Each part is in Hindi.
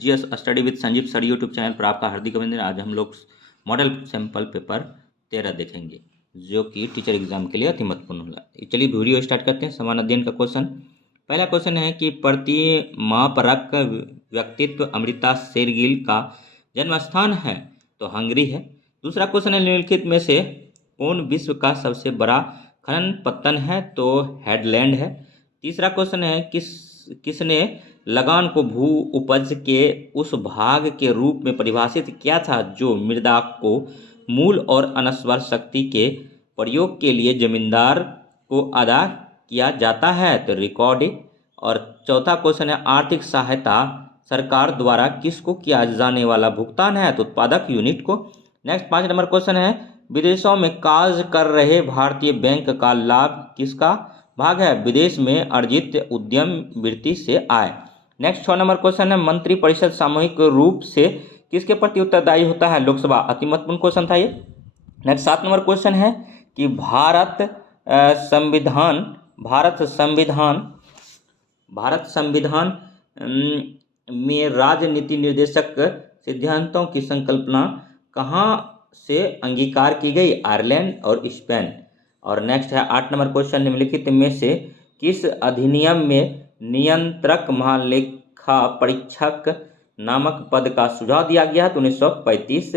GS study with Sanjeev sir YouTube channel पर आपका हार्दिक अभिनंदन। आज हम लोग मॉडल सैंपल पेपर 13 देखेंगे जो कि टीचर एग्जाम के लिए अति महत्वपूर्ण होला। चलिए वीडियो स्टार्ट करते हैं। समान अध्ययन का क्वेश्चन, पहला क्वेश्चन है कि प्रति महापरक व्यक्तित्व अमृता शेरगिल का जन्म स्थान है तो हंगरी है। दूसरा क्वेश्चन है निम्नलिखित में से कौन विश्व का सबसे बड़ा खनन पत्तन है तो हेडलैंड है। तीसरा क्वेश्चन है किसने लगान को भू उपज के उस भाग के रूप में परिभाषित किया था जो मृदा को मूल और अनस्वर शक्ति के प्रयोग के लिए जमींदार को अदा किया जाता है तो रिकॉर्ड। और चौथा क्वेश्चन है आर्थिक सहायता सरकार द्वारा किसको किया जाने वाला भुगतान है तो उत्पादक यूनिट को। नेक्स्ट 5 नंबर क्वेश्चन है विदेशों में कार्य कर रहे भारतीय बैंक का लाभ किसका भाग है विदेश में अर्जित उद्यम वृत्ति से आय। नेक्स्ट 6 नंबर क्वेश्चन है मंत्री परिषद सामूहिक रूप से किसके प्रति उत्तरदायी होता है लोकसभा। अति महत्वपूर्ण क्वेश्चन था ये। नेक्स्ट 7 नंबर क्वेश्चन है कि भारत संविधान में राजनीति निर्देशक सिद्धांतों की संकल्पना कहाँ से अंगीकार की गई आयरलैंड और स्पेन। और नेक्स्ट है 8 नंबर क्वेश्चन निम्नलिखित में से किस अधिनियम में नियंत्रक महालेखा परीक्षक नामक पद का सुझाव दिया गया है तो 1935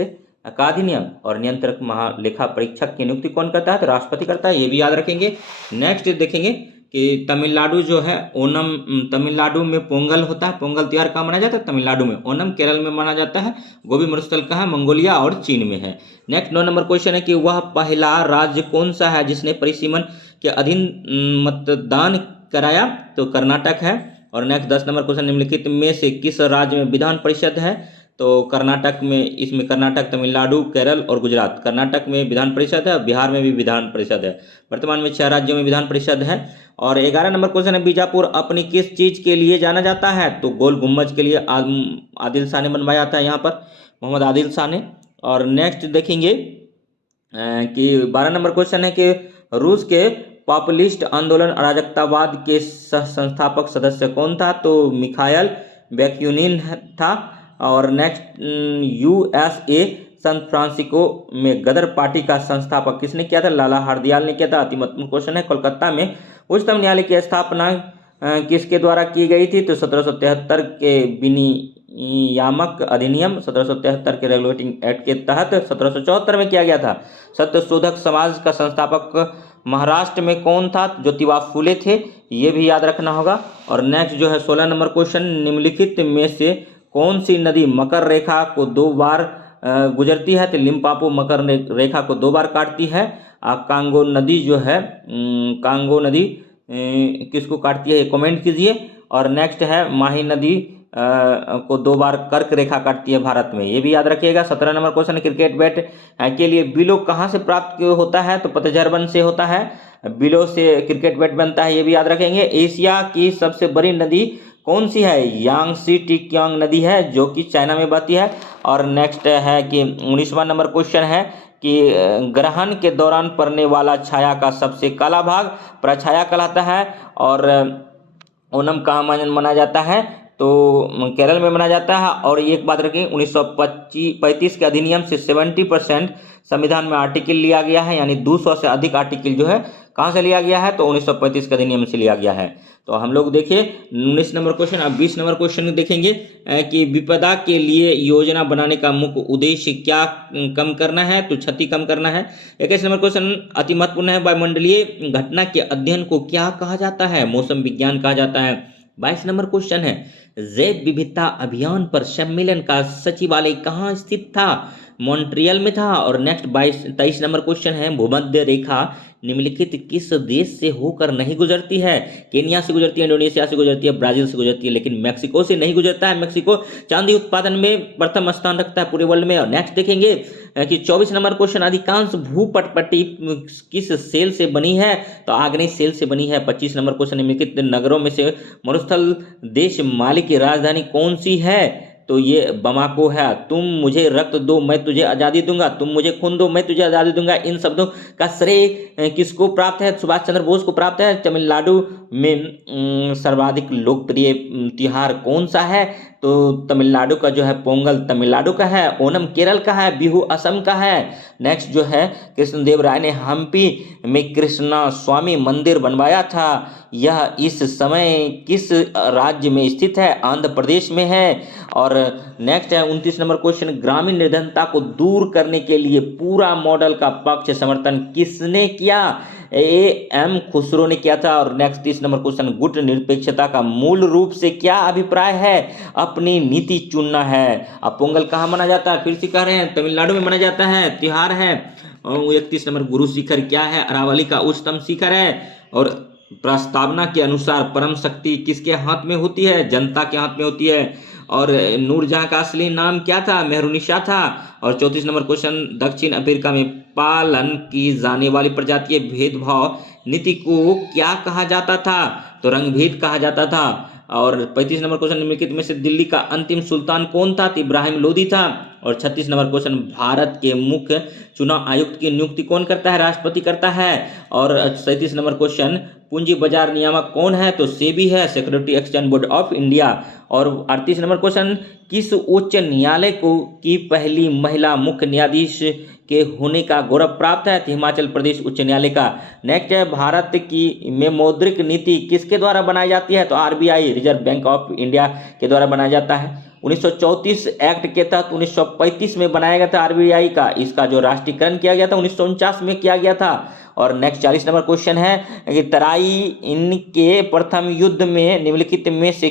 का अधिनियम। और नियंत्रक महालेखा परीक्षक की नियुक्ति कौन करता है तो राष्ट्रपति करता है, ये भी याद रखेंगे। नेक्स्ट देखेंगे कि तमिलनाडु जो है ओनम, तमिलनाडु में पोंगल होता है, पोंगल त्यौहार कहाँ मनाया जाता है तमिलनाडु में। ओनम केरल में मनाया जाता है, गोबी मरुस्थल कहाँ मंगोलिया और चीन में है। नेक्स्ट 9 नंबर क्वेश्चन है कि वह पहला राज्य कौन सा है जिसने परिसीमन के अधीन मतदान कराया तो कर्नाटक है। और नेक्स्ट 10 नंबर क्वेश्चन निम्नलिखित में से किस राज्य में विधान परिषद है तो कर्नाटक में, इसमें कर्नाटक, तमिलनाडु, केरल और गुजरात। कर्नाटक में विधान परिषद है, बिहार में भी विधान परिषद है। वर्तमान में 6 राज्यों में विधान परिषद है। और 11 नंबर क्वेश्चन है बीजापुर अपनी किस चीज के लिए जाना जाता है तो गोल गुम्बज के लिए। आदिल शाह ने बनवाया था यहाँ पर, मोहम्मद आदिल शाह ने। और नेक्स्ट देखेंगे कि 12 नंबर क्वेश्चन है कि रूस के पॉपुलिस्ट आंदोलन अराजकतावाद के संस्थापक सदस्य कौन था तो मिखाइल बैक्यूनिन था। और नेक्स्ट यूएसए सैन फ्रांसिस्को में गदर पार्टी का संस्थापक किसने किया था लाला हरदयाल ने किया था। अति महत्वपूर्ण क्वेश्चन है कोलकाता में उच्चतम न्यायालय की स्थापना किसके द्वारा की गई थी तो 1773 के विनियामक अधिनियम, 1773 के रेगुलेटिंग एक्ट के तहत 1774 में किया गया था। सत्यशोधक समाज का संस्थापक महाराष्ट्र में कौन था ज्योतिबा फूले थे, ये भी याद रखना होगा। और नेक्स्ट जो है 16 नंबर क्वेश्चन निम्नलिखित में से कौन सी नदी मकर रेखा को 2 बार गुजरती है तो लिम्पापो मकर रेखा को 2 बार काटती है। कांगो नदी जो है, कांगो नदी किसको काटती है ये कमेंट कीजिए। और नेक्स्ट है माही नदी को 2 बार कर्क रेखा काटती है भारत में, ये भी याद रखिएगा। 17 नंबर क्वेश्चन क्रिकेट बैट के लिए बिलो कहाँ से प्राप्त होता है तो पतझड़ वन से होता है, बिलो से क्रिकेट बैट बनता है, ये भी याद रखेंगे। एशिया की सबसे बड़ी नदी कौन सी है यांगसी टिक्यांग नदी है जो कि चाइना में बहती है। और नेक्स्ट है कि 19वां नंबर क्वेश्चन है कि ग्रहण के दौरान पड़ने वाला छाया का सबसे काला भाग प्रछाया कहलाता है। और ओणम कहाँ मनाया जाता है तो केरल में मनाया जाता है। और एक बात रखें 1935 के अधिनियम से 70% संविधान में आर्टिकल लिया गया है, यानी 200 से अधिक आर्टिकल जो है कहाँ से लिया गया है तो 1935 के अधिनियम से लिया गया है। तो हम लोग देखिए 19 नंबर क्वेश्चन। अब 20 नंबर क्वेश्चन देखेंगे कि विपदा के लिए योजना बनाने का मुख्य उद्देश्य क्या कम करना है तो क्षति कम करना है। 21 नंबर क्वेश्चन अति महत्वपूर्ण है वायुमंडलीय घटना के अध्ययन को क्या कहा जाता है मौसम विज्ञान कहा जाता है। 22 नंबर क्वेश्चन है जैव विविधता अभियान पर सम्मेलन का सचिवालय कहाँ स्थित था मॉन्ट्रियल में था। और नेक्स्ट 23 नंबर क्वेश्चन है भूमध्य रेखा निम्नलिखित किस देश से होकर नहीं गुजरती है केन्या से गुजरती है, इंडोनेशिया से गुजरती है, ब्राजील से गुजरती है, लेकिन मेक्सिको से नहीं गुजरता है। मेक्सिको चांदी उत्पादन में प्रथम स्थान रखता है पूरे वर्ल्ड में। और नेक्स्ट देखेंगे कि 24 नंबर क्वेश्चन अधिकांश भूपटपट्टी किस सेल से बनी है तो आग्नेय सेल से बनी है। 25 नंबर क्वेश्चन निम्नलिखित नगरों में से मरुस्थल देश माली की राजधानी कौन सी है तो ये बमाको है। तुम मुझे रक्त दो मैं तुझे आज़ादी दूंगा, तुम मुझे खून दो मैं तुझे आज़ादी दूंगा, इन शब्दों का श्रेय किसको प्राप्त है सुभाष चंद्र बोस को प्राप्त है। तमिलनाडु में सर्वाधिक लोकप्रिय त्योहार कौन सा है तो तमिलनाडु का जो है पोंगल तमिलनाडु का है, ओनम केरल का है, बिहू असम का है। नेक्स्ट जो है कृष्णदेव राय ने हम्पी में कृष्णा स्वामी मंदिर बनवाया था, यह इस समय किस राज्य में स्थित है? आंध्र प्रदेश में है। और नेक्स्ट है 29 नंबर क्वेश्चन, ग्रामीण निर्धनता को दूर करने के लिए पूरा मॉडल का पक्ष समर्थन किसने किया? एम खुसरो ने किया था। और नेक्स्ट 30 नंबर क्वेश्चन, गुट निरपेक्षता का मूल रूप से क्या अभिप्राय है? अपनी नीति चुनना है। अब पोंगल कहाँ मनाया जाता है? फिर से कह रहे हैं तमिलनाडु में मनाया जाता है, त्योहार है। और 31 नंबर, गुरु शिखर क्या है? अरावली का उच्चतम शिखर है। और प्रस्तावना के अनुसार परम शक्ति किसके हाथ में होती है? जनता के हाथ में होती है। और नूरजहां का असली नाम क्या था? मेहरुनिशा था। और 34 नंबर क्वेश्चन, दक्षिण अफ्रीका में पालन की जाने वाली प्रजातीय भेदभाव नीति को क्या कहा जाता था? तो रंगभेद कहा जाता था। और 35 नंबर क्वेश्चन, निम्नलिखित में से दिल्ली का अंतिम सुल्तान कौन था? तो इब्राहिम लोदी था। और 36 नंबर क्वेश्चन, भारत के मुख्य चुनाव आयुक्त की नियुक्ति कौन करता है? राष्ट्रपति करता है। और 37 नंबर क्वेश्चन, पूंजी बाजार नियामक कौन है? तो सेबी है, security exchange board of India. और 38 नंबर क्वेश्चन, किस उच्च न्यायालय को की पहली महिला मुख्य न्यायाधीश के होने का गौरव प्राप्त है? तो हिमाचल प्रदेश उच्च न्यायालय का। नेक्स्ट है, भारत की में मौद्रिक नीति किसके द्वारा बनाई जाती है? तो RBI, reserve bank of India के द्वारा बनाया जाता है। 1934 एक्ट के तहत 1935 में बनाया गया था आरबीआई का। इसका जो राष्ट्रीयकरण किया गया था 1949 में किया गया था। और नेक्स्ट 40 नंबर क्वेश्चन है कि तराई इनके प्रथम युद्ध में निम्नलिखित में से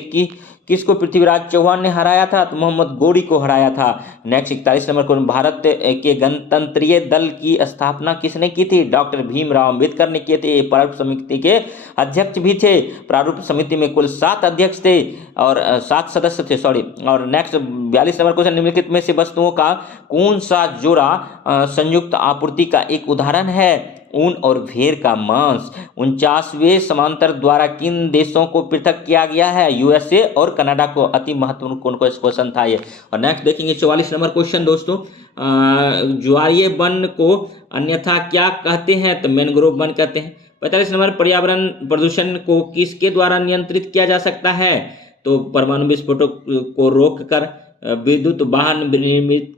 किसको पृथ्वीराज चौहान ने हराया था? तो मोहम्मद गौरी को हराया था। नेक्स्ट 41 नंबर क्वेश्चन, भारत के गणतंत्रीय दल की स्थापना किसने की थी? डॉक्टर भीमराव अंबेडकर ने किए थे। प्रारूप समिति के अध्यक्ष भी थे। प्रारूप समिति में कुल 7 अध्यक्ष थे और 7 सदस्य थे, सॉरी। और नेक्स्ट 42 नंबर क्वेश्चन, निम्नलिखित में से वस्तुओं का कौन सा जोड़ा संयुक्त आपूर्ति का एक उदाहरण है? ऊन और भेड़ का मांस। 49वें समांतर द्वारा किन देशों को पृथक किया गया है? यूएसए और कनाडा को। अति महत्वपूर्ण क्वेश्चन था ये। और नेक्स्ट देखेंगे 44 नंबर क्वेश्चन दोस्तों, ज्वारीय वन को अन्यथा क्या कहते हैं? तो मैंग्रोव वन कहते हैं। 45 नंबर, पर्यावरण प्रदूषण को किसके द्वारा नियंत्रित किया जा सकता है? तो परमाणु विस्फोटों को रोक कर, विद्युत वाहन निर्मित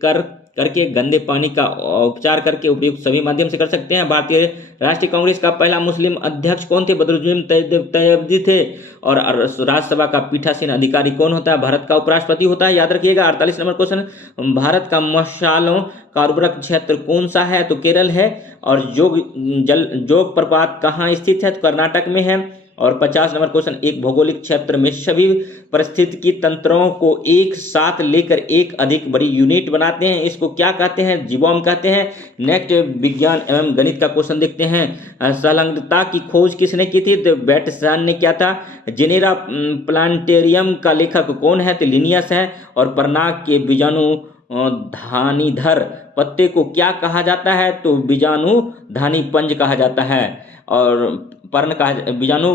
करके, गंदे पानी का उपचार करके, उपयुक्त सभी माध्यम से कर सकते हैं। भारतीय राष्ट्रीय कांग्रेस का पहला मुस्लिम अध्यक्ष कौन थे? बदरुद्दीन तैयबजी थे। और राज्यसभा का पीठासीन अधिकारी कौन होता है? भारत का उपराष्ट्रपति होता है, याद रखिएगा। 48 नंबर क्वेश्चन, भारत का मशालों का उर्वरक क्षेत्र कौन सा है? तो केरल है। और जोग प्रपात कहाँ स्थित है? तो कर्नाटक में है। और 50 नंबर क्वेश्चन, एक भौगोलिक क्षेत्र में सभी परिस्थितिकी तंत्रों को एक साथ लेकर एक अधिक बड़ी यूनिट बनाते हैं, इसको क्या कहते हैं? जीवोम कहते हैं। नेक्स्ट विज्ञान एवं गणित का क्वेश्चन देखते हैं, संलग्नता की खोज किसने की थी? तो बैटसन ने किया था। जेनेरा प्लांटेरियम का लेखक कौन है? तो लिनियस है। और परनाग के बीजाणु धानीधर पत्ते को क्या कहा जाता है? तो बीजाणु धानी पंज कहा जाता है। और पर्ण कहा, बीजाणु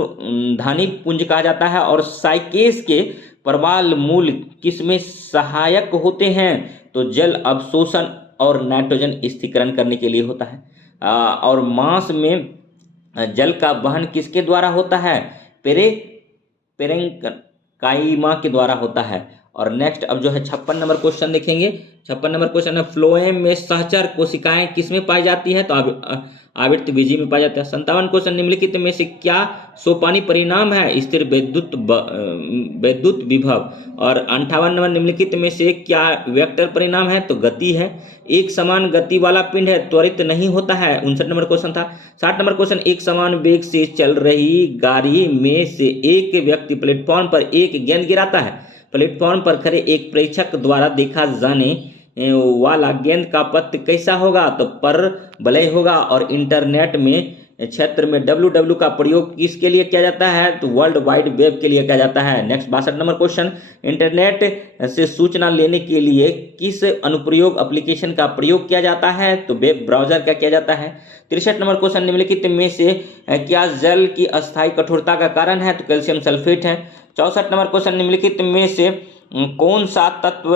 धानी पुंज कहा जाता है। और साइकेस के प्रवाल मूल किसमें सहायक होते हैं? तो जल अवशोषण और नाइट्रोजन स्थिरीकरण करने के लिए होता है। और मांस में जल का वहन किसके द्वारा होता है? पेरेंकाइमा के द्वारा होता है। और नेक्स्ट अब जो है 56 नंबर क्वेश्चन देखेंगे। 56 नंबर क्वेश्चन है, फ्लोएम में सहचर कोशिकाएं किसमें पाई जाती है? तो आवृत्ति बीजी में पाई जाती है। 57 क्वेश्चन, निम्नलिखित में से क्या सोपानी परिणाम है? स्थिर वैद्युत विभव। और 58 नंबर, निम्नलिखित में से क्या वेक्टर परिणाम है? तो गति है। एक समान गति वाला पिंड है, त्वरित नहीं होता है। 59 नंबर क्वेश्चन था। 60 नंबर क्वेश्चन, एक समान वेग से चल रही गाड़ी में से एक व्यक्ति प्लेटफॉर्म पर एक गेंद गिराता है। प्लेटफॉर्म पर खड़े एक प्रेक्षक द्वारा देखा जाने वाला गेंद का पथ कैसा होगा? तो पर बलय होगा। और इंटरनेट में क्षेत्र में www का प्रयोग किसके लिए किया जाता है? तो वर्ल्ड वाइड वेब के लिए किया जाता है। नेक्स्ट 62 नंबर क्वेश्चन, इंटरनेट से सूचना लेने के लिए किस अनुप्रयोग एप्लीकेशन का प्रयोग किया जाता है? तो वेब ब्राउजर का किया जाता है। 63 नंबर क्वेश्चन, निम्नलिखित में से क्या जल की अस्थायी कठोरता का कारण है? तो कैल्शियम सल्फेट है। 64 नंबर क्वेश्चन, निम्नलिखित में से कौन सा तत्व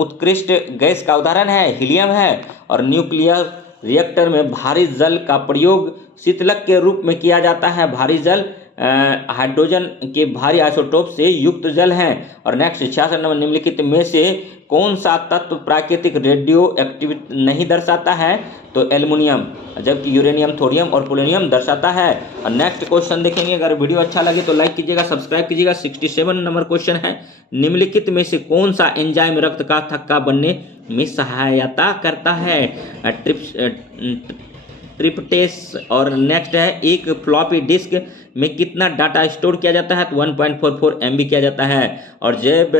उत्कृष्ट गैस का उदाहरण है? हीलियम है। और न्यूक्लियर रिएक्टर में भारी जल का प्रयोग शीतलक के रूप में किया जाता है। भारी जल हाइड्रोजन के भारी आइसोटोप से युक्त जल हैं। और नेक्स्ट 66 नंबर, निम्नलिखित में से कौन सा तत्व प्राकृतिक रेडियो एक्टिविटी नहीं दर्शाता है? तो एल्युमिनियम, जबकि यूरेनियम, थोरियम और पोलोनियम दर्शाता है। और नेक्स्ट क्वेश्चन देखेंगे, अगर वीडियो अच्छा लगे तो लाइक कीजिएगा, सब्सक्राइब कीजिएगा। 67 नंबर क्वेश्चन है, निम्नलिखित में से कौन सा एंजाइम रक्त का थक्का बनने में सहायता करता है? ट्रिप्टेस। और नेक्स्ट है, एक फ्लॉपी डिस्क में कितना डाटा स्टोर किया जाता है? तो 1.44 MB किया जाता है। और जैव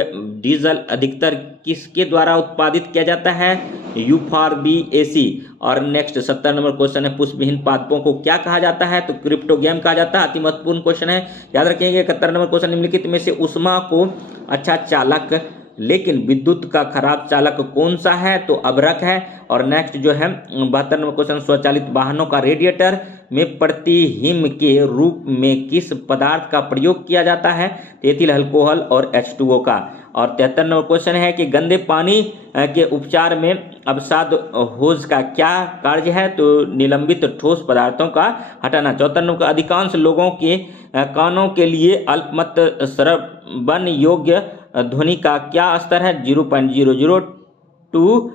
डीजल अधिकतर किसके द्वारा उत्पादित किया जाता है? यूफारबीएसी। और नेक्स्ट 70 नंबर क्वेश्चन है, पुष्पविहीन पादपों को क्या कहा जाता है? तो क्रिप्टोगेम कहा जाता है। अति महत्वपूर्ण क्वेश्चन है, याद रखेंगे। 71 नंबर क्वेश्चन, निम्नलिखित में से ऊष्मा को अच्छा चालक लेकिन विद्युत का खराब चालक कौन सा है? तो अभ्रक है। और नेक्स्ट जो है 72 नंबर क्वेश्चन, स्वचालित वाहनों का रेडिएटर में प्रतिहिम के रूप में किस पदार्थ का प्रयोग किया जाता है? तो एथिल अल्कोहल और H2O का। और 73 नंबर क्वेश्चन है कि गंदे पानी के उपचार में अवसाद होज का क्या कार्य है? तो निलंबित ठोस पदार्थों का हटाना। 74 नंबर का, अधिकांश लोगों के कानों के लिए अल्पमत श्रवण योग्य ध्वनि का क्या स्तर है? 0.002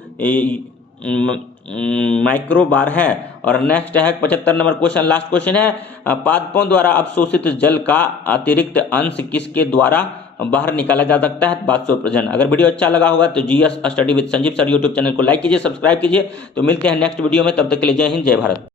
माइक्रोबार है। और नेक्स्ट है 75 नंबर क्वेश्चन, लास्ट क्वेश्चन है, पादपों द्वारा अवशोषित जल का अतिरिक्त अंश किसके द्वारा बाहर निकाला जा सकता है? बाष्पोत्सर्जन। अगर वीडियो अच्छा लगा होगा तो GS study with Sanjeev sir YouTube channel को लाइक कीजिए, सब्सक्राइब कीजिए। तो मिलते हैं नेक्स्ट वीडियो में, तब तक के लिए जय हिंद, जय भारत।